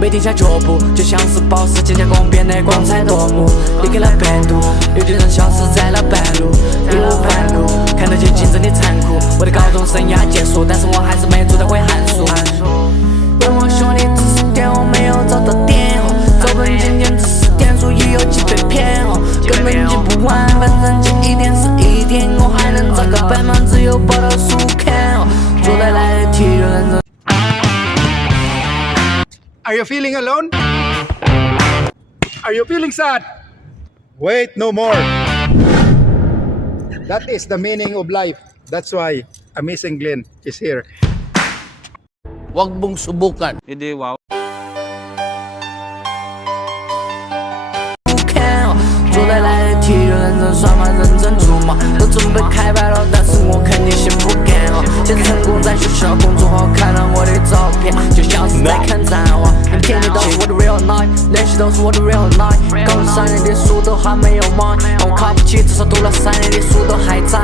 没停下脚步，就像是宝石渐渐光变得光彩夺目。离开了半途，有的人消失在了半路，义无反顾，看得见竞争的残酷。我的高中生涯结束，但是我还是没做到会寒暑。问我兄弟知识点，我没有找到点哦。走本经典知识点数也有几被骗哦，根本记不完，反正记一天是一天，我还能找个班吗？只有报到书看哦，做得来的题就认真。 Are you feeling alone? Are you feeling sad? Wait, no more. That is the meaning of life. That's why Amazing Glenn is here. Huwag mong subukan. Hindi, wow. 做得来的题就认真算嘛，认真做嘛，都准备开摆了，但是我肯定先不干哦。先成功在学校工作后，看到我的照片，就像是在看展望。影片里都是我的 real life， 练习都是我的 real life。高中3年的书都还没有买，但我考不起，至少读了3年的书都还在。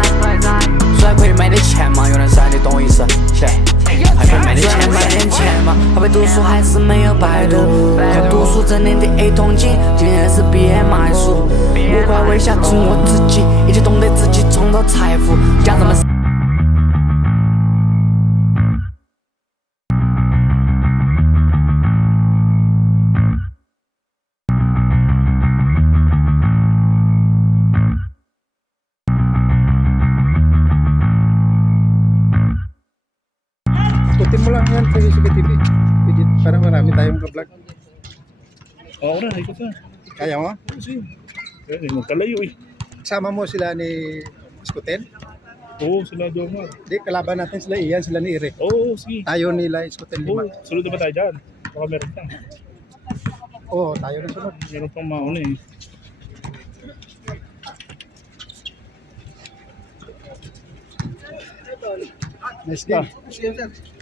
虽然可以买点钱嘛，有点傻，你懂我意思？还可以买点钱，买点钱嘛，好歹读书还是没有白读。靠读书挣点的 A 桶金，今年是毕业买书。5块为下从我自己，一切懂得自己创造财富。家长们。 Ikutin mo lang yan sa Suki TV. Para marami tayong vlog. Oo na, ikot na. Kaya mo? Kasi, magkalayo eh. Kasama mo sila ni Iskuten? Oo, sila Jomar. Di, kalaban natin sila Ian, sila ni Ire. Oo, sige. Tayo nila Iskuten Oo, 5. sunod na ba tayo dyan? Baka meron pa. Oo, tayo na sunod. Meron pang mauna eh. Nice game.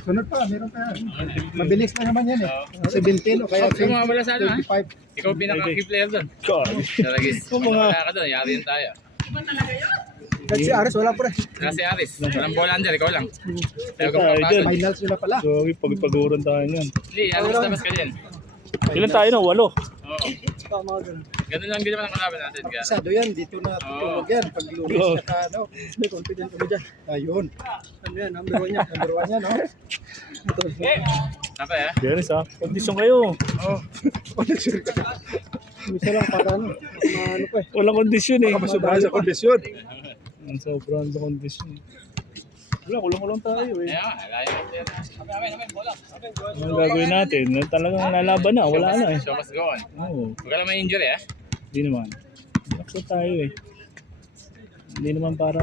Sunod pa, meron pa yan. Mabilis na naman yan eh. 17 o kaya 25. Ikaw pinaka-key player doon. God. Talagis. Yung mga... Wala ka doon, yari din tayo. Si Aris, wala pa rin. Wala si Aris. Walang bola dyan, ikaw lang. Pero kung Tayo dyan. papasok. Finals nila pala. So, pag-paguran tayo niyan. Hindi, alas labas ka dyan. Ilan tayo na? 8. Oo. Ganun lang din naman ang kalaban natin. Kaya. Pasado yan, dito na tutulog yan. Pag lunes ka ano. May confident kami dyan. Ayun. Ano yan, number 1 yan. Number 1 yan, no? Sapa eh? Dennis ha, kondisyon kayo. Oo. Isa lang para ano. Ano pa eh. Walang kondisyon eh. Baka masobrahan sa kondisyon. Ang sobrang sa kondisyon. Wala, kulang-kulang tayo eh. Kaya nga, layo ng player. Ang gagawin natin, talagang lalaban na, wala na eh. Show must go on. Oo, Huwag ka lang may injury eh. hindi naman. Relax tayo eh. Hindi naman para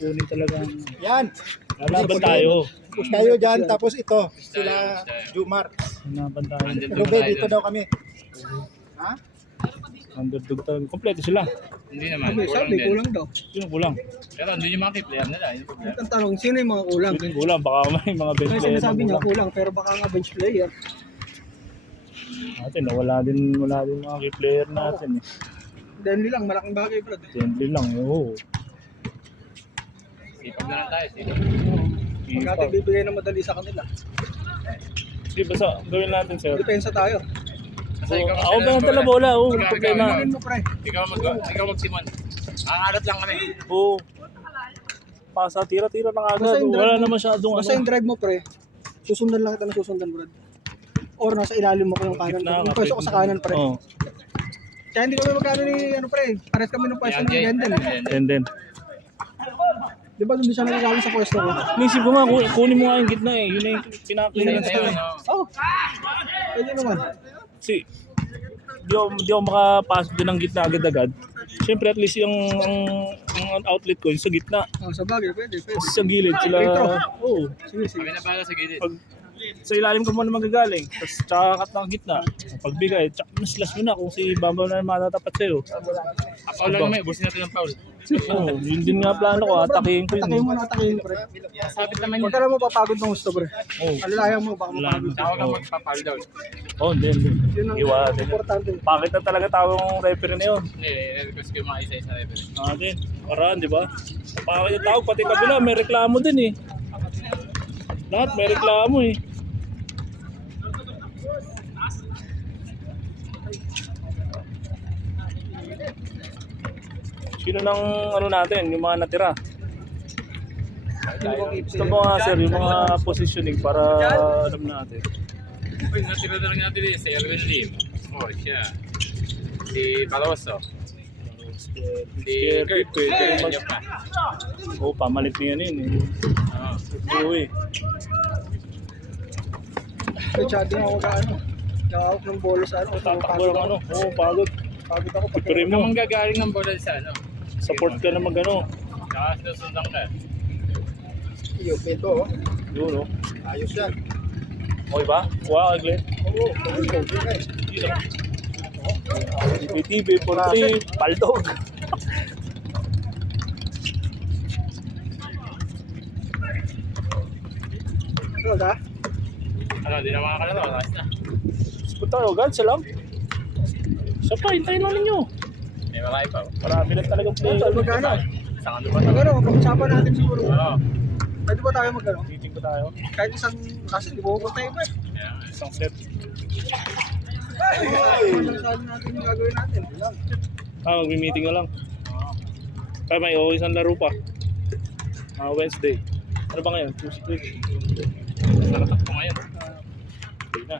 kunin talagang Yan. lalaban tayo. Push tayo dyan. Tapos ito, sila Jumar. Lalaban tayo. Rube, dito daw kami. Ha? Underdog tayo. Kompleto sila. Hindi naman, kulang din. Kulang daw. Sino kulang? Pero andun yung mga key player nila. Yun yung problema. Ang tanong, sino yung mga kulang? Sino yung kulang? Baka may mga bench Kasi player na sinasabi niya kulang. kulang, pero baka nga bench player. Natin, wala din mga key player natin eh. Denly lang, malaking bagay bro. Simple lang, oo. Sipag na lang tayo. Sipag. Pag natin bibigay ng madali sa kanila. Di basta gawin natin sir. Depensa tayo. Kasi ikaw Ako ba ang tala bola? Oo, walang problema. Kunin mo pre. Ikaw magsimon. Ang alat lang kami. Oo. Pasa, tira-tira na agad. Basta yung drive Wala mo- na masyadong Basta yung drive mo pre, susundan lang kita na susundan bro. Or nasa ilalim mo ko yung kanan. Gitna, Yung pwesto ko sa kanan pre. Oo. Kaya hindi kami magkano ni ano pre. Pares kami ng pwesto ng Genden. And then, Di ba hindi siya nagagaling sa pwesto ko? nisip ko nga, kunin mo nga yung gitna eh. Yun na yung pinakakunin Ayun na na sa yun. eh. oh. Oh. Pwede naman. Kasi, di ako makapasok din ng gitna agad-agad. Siyempre at least yung outlet ko yung sa gitna. Oh, sa bagay, pwede. Kasi sa gilid sila, oo. Sige, sige. Kami na para sa gilid. Pag sa ilalim ko muna magagaling, tapos tsaka cut ng gitna. Pagbigay, tsaka slash mo na kung si Bamba na matatapat sa'yo. Foul lang naman, busin natin ng foul. Oo, yun din nga plano ko, atakihin ko yun Atakin eh. mo na, atakin pre. Sabit naman Huwag yun. ka lang mapapagod ng gusto pre. Oo. Alalayan mo, baka Wala mapagod. na. Tawag kang magpa-foul down. Oo, hindi. Yun ang Iwatin. importante. Bakit na talaga tawag referee na yun? Hindi, request ko yung mga isa-isa referee. Natin, paraan, di ba? Bakit yung tawag, pati kabila, may reklamo din eh. Lahat may reklamo eh. Sino ng ano natin, yung mga natira? Gusto mo nga sir, yung mga positioning para alam natin. Uy, natira na lang natin eh, si Erwin Lim. Oh, siya. Si Paloso. Si Kurt. Pwede Ganyan pa. Oo, pamalit niya yun eh. Oo eh. Chatting ako ka ano. Nakawak ng bolo sa ano. Tatakbo lang ano. Oo, pagod. Pagod ako pag Ipre mo. Naman gagaling ng bola sa ano. Support ka na mag-ano. Saka sinusundan ka. Iyo, ito, oh. Yun oh. Ayos yan. Okay ba? Wow, Glenn. Oo, okay. Yun oh. TV, 43, Baldog. Ano ka? Ano, di na makakalaro. Last na. Punta tayo, God, salam. Siya pa, hintayin lang ninyo. May marami pa. Marami lang talagang player. Tol, magkano? Isang ano ba? Magkano? Pag-usapan natin siguro. Oo. Pwede ba tayo magkano? Meeting ba tayo? Kahit isang kasi di ba tayo ba? Kaya nga. Isang set. Sabi natin yung gagawin natin. Mag-meeting na lang. Kaya may isang laro pa. Wednesday. Ano ba ngayon? Tuesday. Nakatak ko ngayon. Okay na.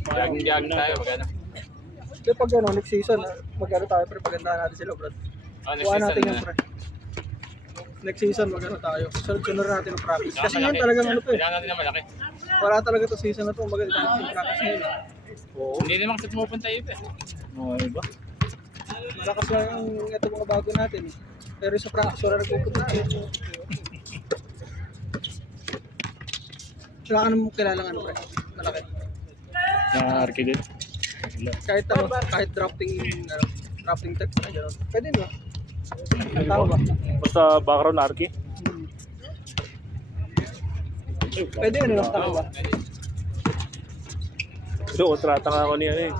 Jogging tayo, magana. Kaya pag ano, next season, magkano tayo pre, pagandahan natin sila bro. Next Kuha season natin yung na. pre. Next season, magano tayo. Sunod-sunod natin ang practice. Kasi yun talagang ano to eh. Kailangan natin na malaki. Wala talaga to season na to, maganda natin yung practice ngayon. Hindi naman kasi pumupunta yun eh. Okay ba? Malakas lang ang ito mga bago natin eh. Pero sa practice, wala nagpupunta eh. Wala ka namang kilalang ano pre, malaki. Na arcade. Kahit ano, kahit drafting, ano, drafting text na gano'n. Pwede no? Tama ba? Basta background arcade. Pwede ano lang, tama ba? So, kontrata nga ako niya eh.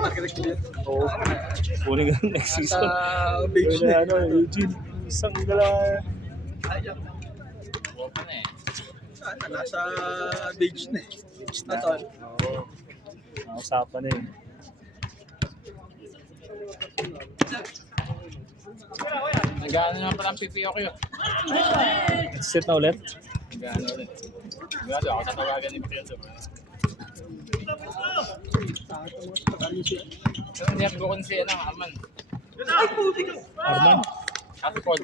Architect din. Oo. Kunin ka next season. Sa beach Kaya na ano, Eugene. Isang gala. Open na eh. sana, nasa beach na eh. Beach na to. Oo. Nausapan eh. Nag-ano naman pala ang PPO ko yun. Set na ulit. Nag-ano ulit. Nag-ano ako tatawagan ni Pedro. Pero hindi ako kukonsiya ng Arman. Arman. At Paul.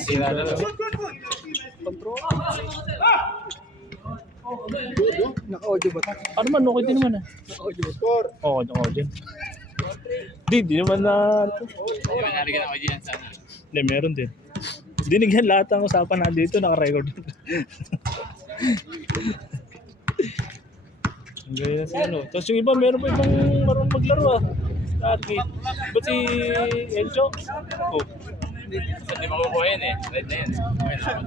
Sira na lang. Control. Naka-audio ba? Arman, okay din naman ah. Naka-audio ba? Score. Oo, okay din. Di naman na... Hindi ba narigan ako dyan sana? Hindi, meron din. Dinigyan lahat ng usapan nandito, naka-record. Ang gaya na si ano. Tapos yung iba, meron pa ibang marunong maglaro ah. Arcade. Ba't si Eljo? Oh. Hindi makukuha yun eh. Red na yun.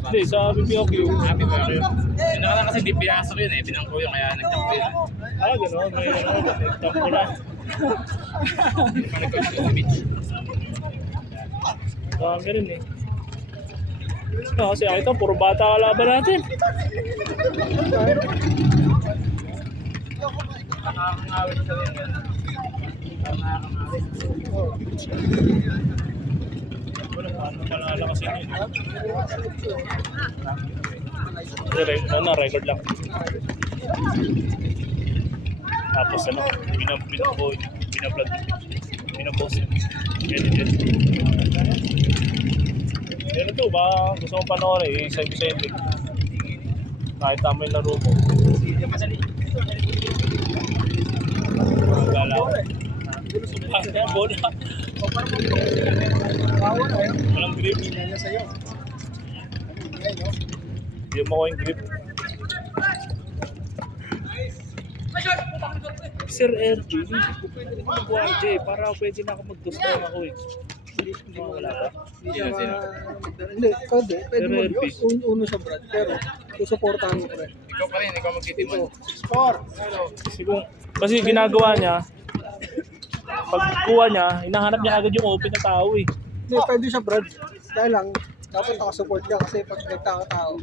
Hindi, sa BPOQ. Happy ba yun? Yung nakaraan kasi di pinasok yun eh. Binangko yun kaya nag-jump yun. Gano'n. May nagtampo na. Nag-coach ko sa beach. Dami rin eh. Kasi ito, puro bata kalaban natin. Nakakangawit sa rin yun. Nakakangawit. Wala, paano palala kasi yun. Record lang. Tapos ano, pinapost. Edited. Yan ito, ba gusto mong panoorin, i-save sa yung link. Kahit tama yung laro mo. Gala. Kaya bola. Walang grip. Hindi mo ko yung grip. Sir RG, hindi ko pwede rin mag-RJ para pwede na ako mag-custom ako eh. Hindi mo wala ba? Hindi, pwede. Pwede mo uno sa Brad. Pero, susuportahan mo ko rin. Ikaw pa rin, ikaw magtitiman. Score. Kasi ginagawa niya, pag kuha niya, hinahanap niya agad yung open na tao eh. Hindi, pwede sa Brad. Kaya lang, dapat nakasupport ka kasi pag nagtao-tao.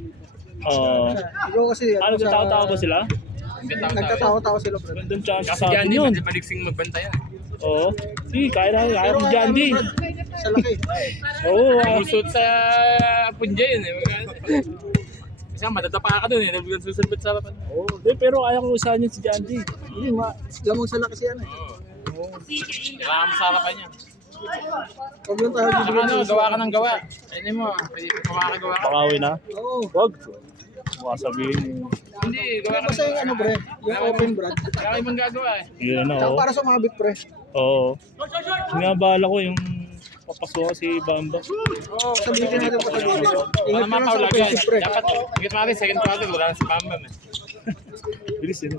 Oo. Ikaw kasi, Ano, tao-tao ba sila? Nagtatawa-tawa sila, bro. Gandang chance Kasi sa dyan atin din, yun. maliksing magbantay yan. Oo. Sige, kaya mo dyan, di. Sa laki. Oo. Usot sa punja yun eh. Kasi matatapa ka dun eh. Nabigyan susulpit sa harapan. Oo. Pero kaya ko usahan yun si Jandy. Hindi, lamang sa laki siya, Kailangan mo sa harapan niya. Huwag lang tayo Saka bibigyan ano, ng gawa ka ng gawa. Ayun mo, gawa ka. Pakawi na. Oo. Wag. Baka sabihin mo. Hindi, gawa ka Basta yung ano, pre, yung open, brad. Kaya ibang gagawa eh. Yun na, Tsaka oo. para sa mga big, pre. Oo. Nga bala ko yung papasok si Bamba. Sabihin natin pa sa video. Ingat ka Para lang sa mapaulagan. offensive, pre. Dapat, higit natin, second quarter, wala na si Bambam eh. Bilis yun.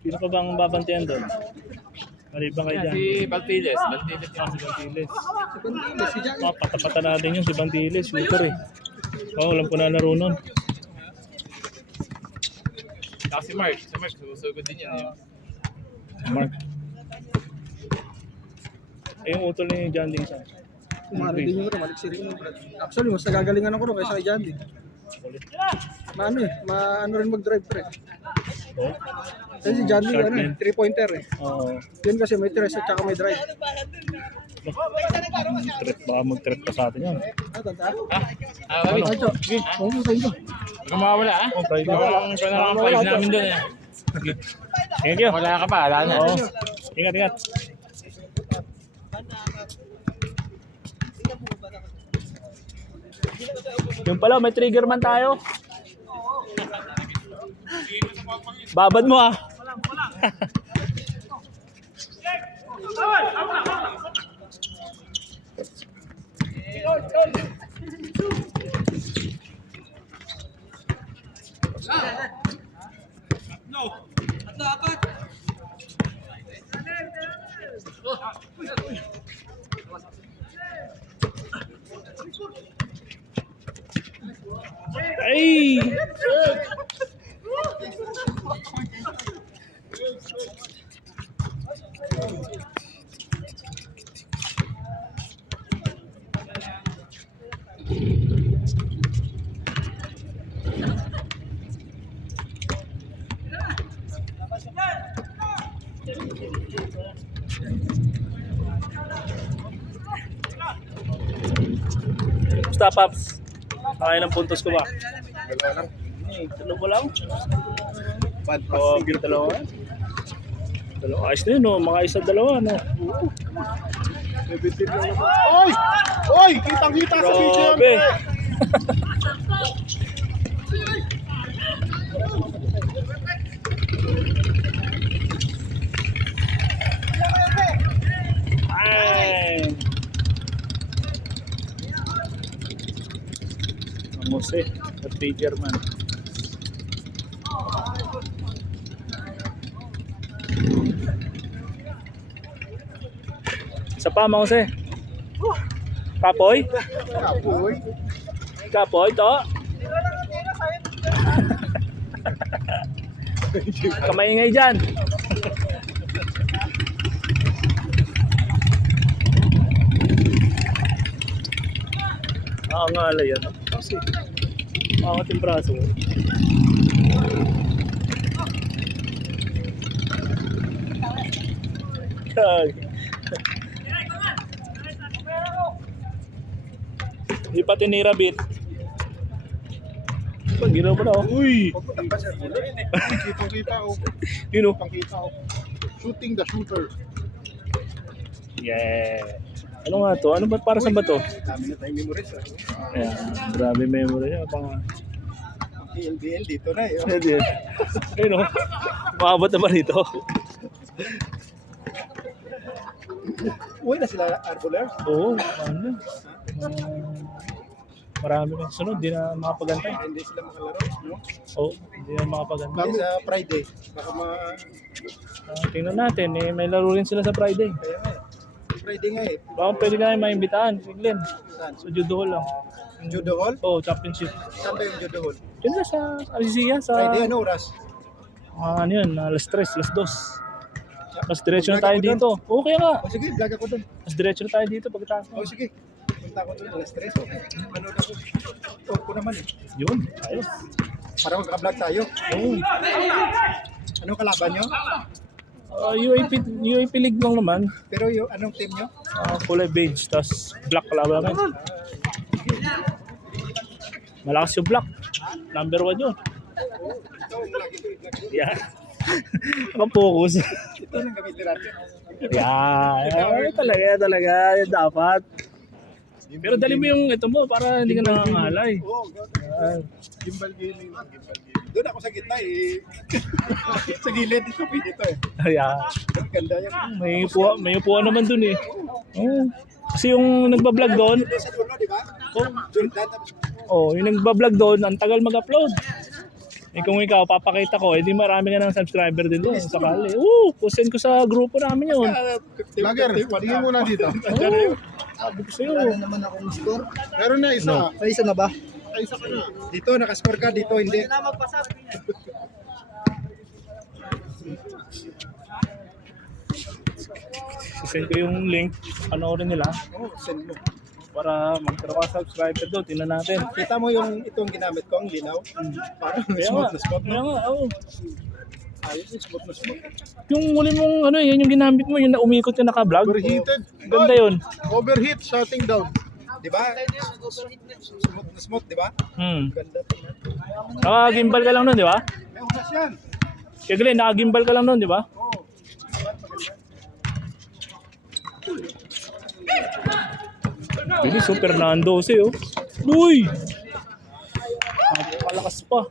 Sino pa bang babantayan doon? Maliban kay Jan. Si Baltiles. Baltiles Ah, si Bantiles. Si Jan. Patapatan natin yun si Bantiles. Shooter eh. Oo, walang punalaro nun. Saka si Mark. Si Mark, sumusugod din yan. Mark. Ay, yung utol ni Jan din siya. Kumano din yung maliksiri mo, brad. Actually, mas nagagalingan ako kaysa kay Jandy. Maano eh, maano rin mag-drive, pre. Oo. Kasi si Jandy, Sharp ano eh, din. 3-pointer eh. Oo. Yun kasi may tres at saka may drive. Trip, baka mag-trip ka sa atin yan. Ah, tanda? Ah, David. Ay, Chok. Sige, huwag mo tayo. Huwag kang mawawala ah. Oh, private. Ang panarang 5 namin doon eh. Thank you. Wala ka pa, wala na. Oo. Ingat, ingat. Yung pala, may trigger man tayo. Babad mo ah. Ay! Basta, Paps. Kaya ng puntos ko ba? Dalawa lang. Bad Oo, dalawa. Dalawa. Ayos na yun, no? Mga isa dalawa, no? Oy! Oy! Kitang-kita sa video yan, Grabe. pre. Ay! Amos eh. At Pager man. Isa pa, Mose. Kapoy? Uy! Kapoy, to? Kamaingay dyan. Nga ala yan. Kasi, angat yung braso mo. Kag. Hindi pa tinira bit. Pag ginawa mo na oh. Uy! Kitang-kita ako. Yun oh. Kitang-kita ako. Shooting the shooter. Yeah. Ano nga to? Ano ba? Para saan ba to? Dami na tayong memories. Ayan. Grabe memory niya. Pang... LBL dito na eh. Pwede. Ayun o. Maabot naman dito. Uy na sila Arbolers. Oo. Ano? Marami na sunod. Di na makapagantay. Hindi sila makalaro. No? Oo. Di na makapagantay. Hindi sa Friday. Baka Tingnan natin. Eh, may laro rin sila sa Friday. Kaya nga eh. Friday nga eh. Baka pwede na yung maimbitahan. Si Glenn. Saan? Sa Judo Hall lang. Judo Hall? Oo. Championship. Saan ba yung Judo Hall? Yun na sa RCCA. Sa... Friday ano oras? Ano yun? Alas 3, alas 2. Mas diretso na tayo dito. Okay nga. O sige, vlog ako dun. Mas diretso na tayo dito pagkatapos. O sige. Punta ako dun alas 3. Okay. Ano na ko? Talk ko naman eh. Yun. Ayos. Para magka-vlog tayo. Oo. Anong kalaban nyo? UAP League lang naman. Pero yung anong team nyo? Kulay beige, tas black kalaban namin. Malakas yung black. Number 1 yun. Yeah. Naka-focus. Ito nang gamitin natin. Yeah. Talaga. Yan dapat. Pero dali mo yung ito mo para hindi ka nangangalay. Oo, Yan. gimbal gaming. Doon ako sa gitna eh. Sa gilid dito dito eh. Yeah. Ganda yan. May upuan naman dun eh. Oh. Kasi yung nagbablog doon, Doon sa dulo, di ba? Jordan, tapos yung nagbablog doon, ang tagal mag-upload. Eh kung ikaw, papakita ko, di marami ka ng subscriber din doon. Sakali. Send ko sa grupo namin yun. Lager, tingin muna dito. Sabi ko sa'yo. Wala naman akong score. Meron na isa. May isa na ba? May isa ka na. Dito, nakascore ka. Dito, hindi. Send ko yung link, panoorin nila Send mo. para magkaroon ka subscriber doon. Tingnan natin. Kita mo yung itong ginamit ko, ang linaw. Parang smooth na smooth. Kaya nga, oo. Ayos yung smooth na smooth. Yung muli mong yan yung ginamit mo, yung na umikot yung naka-vlog. Overheated. Ganda yun. Overheat, shutting down. Di ba? Smooth na smooth, di ba? Ganda. Naka-gimbal ka lang nun, di ba? May oras yan. Kaya Glenn, naka-gimbal ka lang nun, di ba? Oo. Bilis, Fernando kasi, oh. Uy! Napakalakas pa.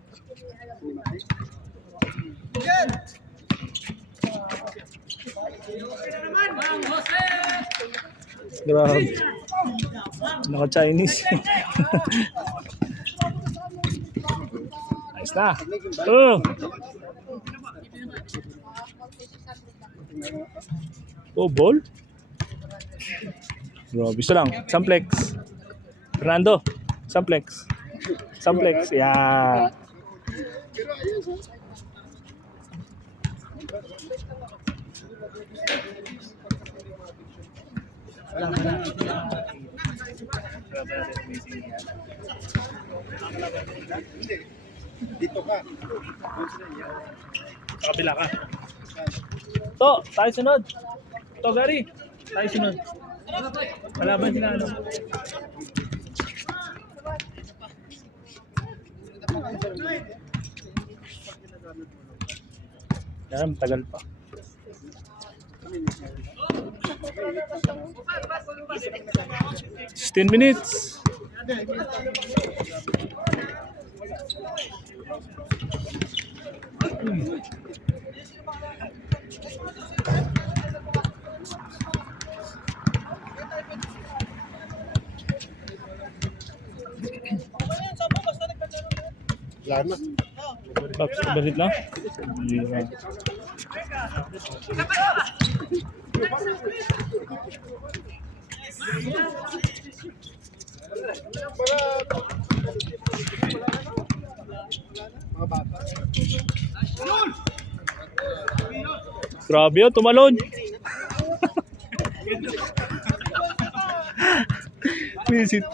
Grabe. Naka-Chinese. Ayos na. Ball? Grabe, isa lang. Samplex. Fernando, Samplex. Yan. Dito ka. Sa kabila ka. To, tayo sunod. To, Gary. Tayo sunod. Kalaban sila, ano? Yan, tagal pa. It's 10 minutes. Wala na. Babs, balit na? Mga bata. Grabe yun, tumalon. Visit.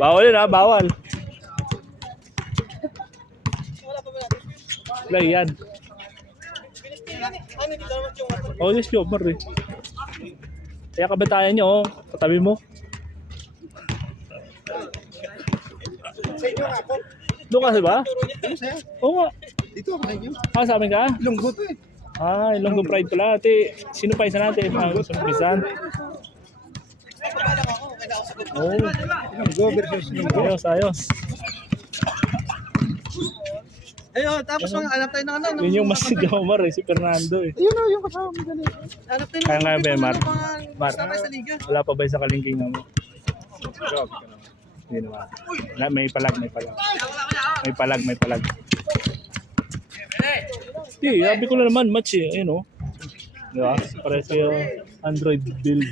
Bawal yun, ha? Bawal. Play yan. Oh, this job, mar eh. Kaya kabatayan nyo, oh. Katabi mo. Sa inyo nga ako. Doon kasi ba? Ano sa'yo? Oo nga. Dito ako sa inyo. Sa amin ka? Lunggo to eh. Ilonggo Pride pala. Ate, sino pa isa natin? Sumpisan. Oo. Lunggo versus lunggo. Ayos. Ayun, tapos hanap tayo ng ano. Yun yung mas si Jomar eh, si Fernando eh. Ayun o, yung kasama mo dali. Hanap tayo ng Kaya nga ba, Mar? Mar, basta tayo sa liga. wala pa ba yung sa kalingking mo? Hindi naman. May palag. May palag. Hindi, sabi ko na naman, match eh. Ayun o. Di ba? Pares kayo Android build.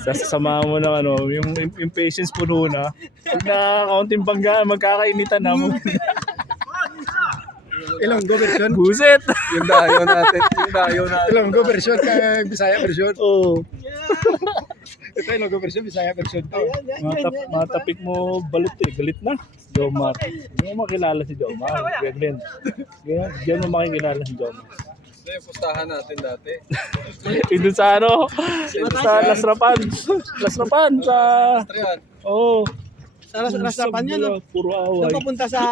Sasama mo ng ano, yung patience puno na. Pag nakakaunting bangga, magkakainitan na mo. Ilonggo version. Buset! Yung dayo natin. Ilonggo version, Bisaya version. Oo. Ito yung logo version, Bisaya version to. Matapik mo balit eh. Galit na. Jomar. Hindi mo makilala si Jomar. Glenn. Diyan mo makikilala si Jomar. Ito yung pustahan natin dati. Doon sa ano? Sa Lasrapan. Lasrapan sa... Trian. Oo. Sa Rasapan yan, no? Puro away. Papunta sa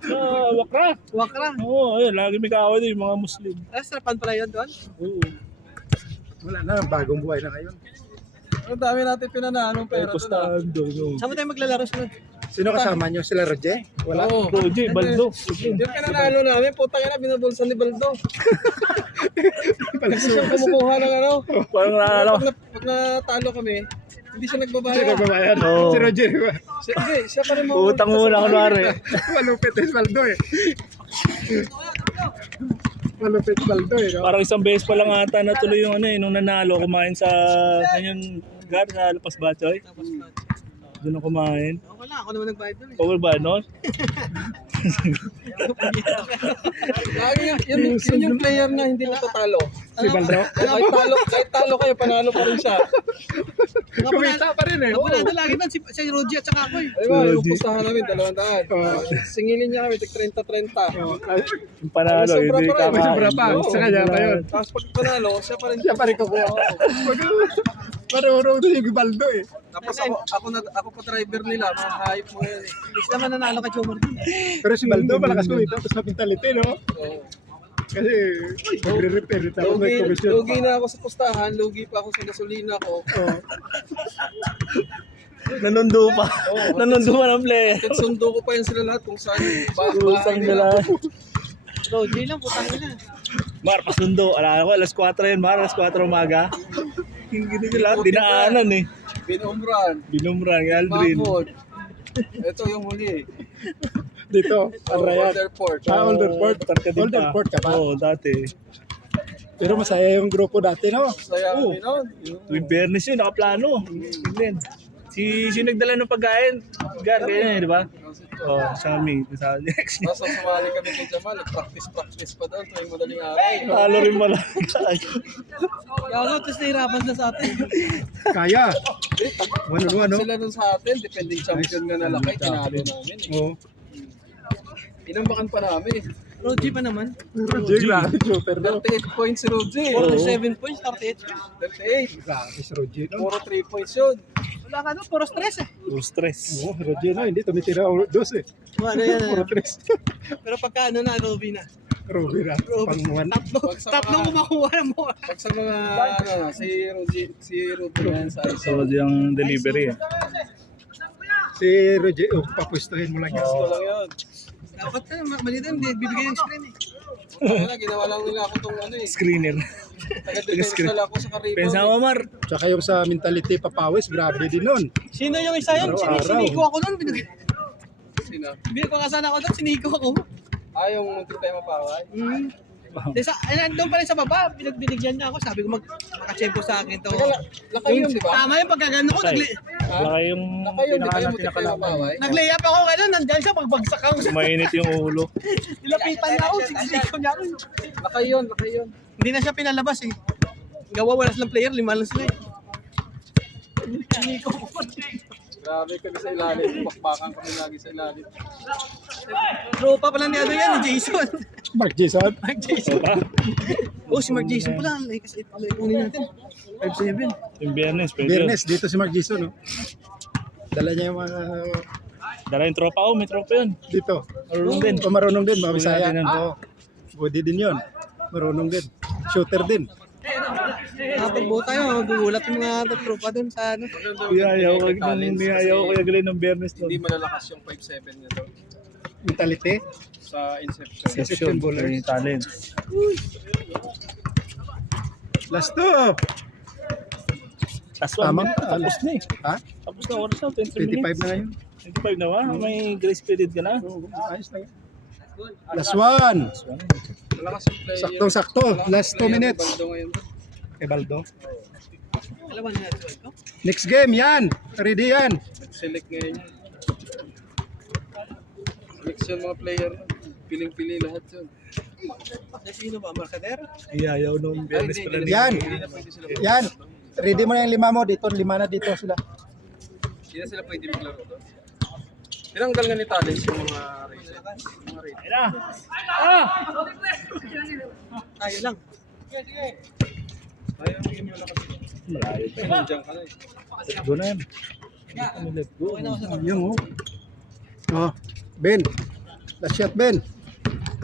Sa Wakra. Wakra. Oo, ayun. Lagi may kaaway din yung mga Muslim. Rasapan pala yun doon? Oo. Wala na, bagong buhay na ngayon. Ang dami natin pinananong Pero pero doon. pustahan doon. Saan mo tayo maglalaro sunod? Sino kasama nyo? Sila Roger? Wala? Oo. Roger, Baldo. Yung kananalo namin, putang ina, binabulsan ni Baldo. Hindi siya kumukuha ng ano. Parang naalala ko. Pag natalo kami, hindi siya Sino nagbabayad. babayan? Oo. Si Roger ba? Hindi, siya pa rin mga Utang muna kunwari. Malupit is Baldo eh. Malupit Baldo eh. No? Parang isang beses pa lang ata natuloy yung ano eh, nung nanalo, kumain sa ganyan gar sa Lapas Batchoy. Doon ako kumain. Wala, ako naman nagbayad doon eh. Over ba nun? Lagi yun yung player na hindi natatalo. Si Baldo? Kahit talo kayo, panalo pa rin siya. Kumita pa rin eh. Napunado lagi doon, si Rogie at saka ako eh. Diba, yung pustahan namin, 200. Singilin niya kami, tig 30-30. Yung panalo, May sobra hindi pa rin. kakain. May sobra pa. Sa kanya pa yun. Tapos pag panalo, siya pa rin. Siya pa rin kukuha. Marunong din yung Baldo eh. Tapos ako pa driver nila, mga hype mo yan eh. Hindi sila mananalo kay Chomar din. Pero si Baldo malakas kumita tapos na mentality, no? Oo. Kasi magre-repair tapos may commission. Lugi na ako sa pustahan, lugi pa ako sa gasolina ko. Nanundo pa. Nanundo pa ng player. Sundo ko pa yan sila lahat kung saan bahay Usang nila. nila. Rogie lang, putang nila. Mar, pasundo. Alala ko, alas 4 yun, Mar. Alas 4 umaga. Hindi nyo lahat, dinaanan eh. Binumran, Binumran, Aldrin. Mahmoud. Ito yung huli. Dito, ang Rayat. Waterport. Older Port. Tarka din Older pa. Port ka pa. Oo, dati. Pero masaya yung grupo dati, no? Saya Oo. kami noon. Tuwing Bernes yun, nakaplano. Tignan. Si nagdala ng pagkain, Gar, ganyan eh, di ba? Oo, sa amin, sa next. Tapos sumali kami kay Jamal, practice pa doon tuwing madaling araw. Talo rin mo lang. Kaya ako, tapos nahirapan na sa atin. Kaya. Ano, no? Sila nun sa atin, depending champion nga na lakay, tinalo namin eh. Oo. Inambakan pa namin eh. Rogie pa naman. Roger, grabe, super, no? 38 points si Rogie. 47 points, 38 points. 38. Grabe si Roger, no? Puro 3 points yun. Wala ka no, puro stress eh. Full stress. Oo, Roger, no? Hindi tumitira dos eh. Ano yan Puro tres. Pero pagka ano na, Robby na. Roger, pang-1. Tatlong kumakuha mo. Pag sa mga, ano, si Rogie yan sa So, yung delivery. Si Roger, papwestuhin mo lang yan. Gusto lang yun. Dapat na, mali din, bibigay yung screen eh. Wala, ginawa lang nila ako itong ano eh. Screener. Taga-defense na lang ako sa Karibo. Pensa mo, Mar. Tsaka yung sa mentality papawis, grabe din nun. Sino yung isa yun? Araw-araw. Siniko ako nun. Sino? Binagpakasan ako nun, siniko ako. Yung muntik tayo mapaway? Doon pa rin sa baba, pinagbinigyan niya ako. Sabi ko makachempo sa akin to. Lakay yun, di ba? Tama yung pagkagano ko. Laki yung Nag-layup ako gano'n, nandyan siya, pagbagsak ako. mainit yung ulo. Nilapitan na ako, sinisiko niya ako. Lakay yun. Hindi na siya pinalabas eh. Gawa wala silang player, 5 lang sila eh. Siniko ko. Grabe kami sa ilalim, bakbakan kami lagi sa ilalim. Tropa pala ni ano yan, ni Jason. Mark Jason. Mark Jason. Oh, si Mark Jason pala. Kasi kunin natin. 5-7. Yung Biyernes, pwede yun. Biyernes, dito si Mark Jason, no? Dala niya yung mga Dala yung tropa ko, may tropa yun. dito. Marunong din. Marunong din, mga Bisaya. natin yan. Oo. Budi din yun. Marunong din. Shooter din. Nakapagbuo tayo, gugulat yung mga tropa dun sa ano. Niyayaw ko yung galing ng Biyernes doon. Hindi malalakas yung 5-7 niya to. Mentality. Sa Inception. Section bowler. Yung talent. Last two. Last one, Tamang, tapos na eh. Ha? Tapos na oras na, 25 20 minutes. na ngayon. 25 na ba? May grace period ka na. Ayos na yan. Last one. Malakas yung play. Saktong-sakto. Last 2 minutes. Baldo ngayon. Kay Baldo. Alam mo na ito? Next game, yan. Ready yan. Select ngayon yun. Selection mga player. Piling-pili lahat yun. Sino ba? Marcader? Iyayaw nung Biyernes pala. Yan. Yan. ready mo na yung 5 mo. Dito, 5 na dito sila. Hindi na sila pwede maglaro doon. Tinanggal nga ni Talents yung mga race. Mga race. Ayun na. Ah! Tayo lang. Tayo lang yung malakas. Malayo pa. Diyan ka na eh. Let's go na yan. Let's go. Yung oh. Ben. Last shot, Ben.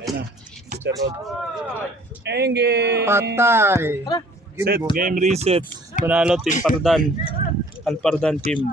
Ayun na. Mr. Rod. Engage! Patay. Set, game reset. Panalo, Team Pardan. Alpardan team.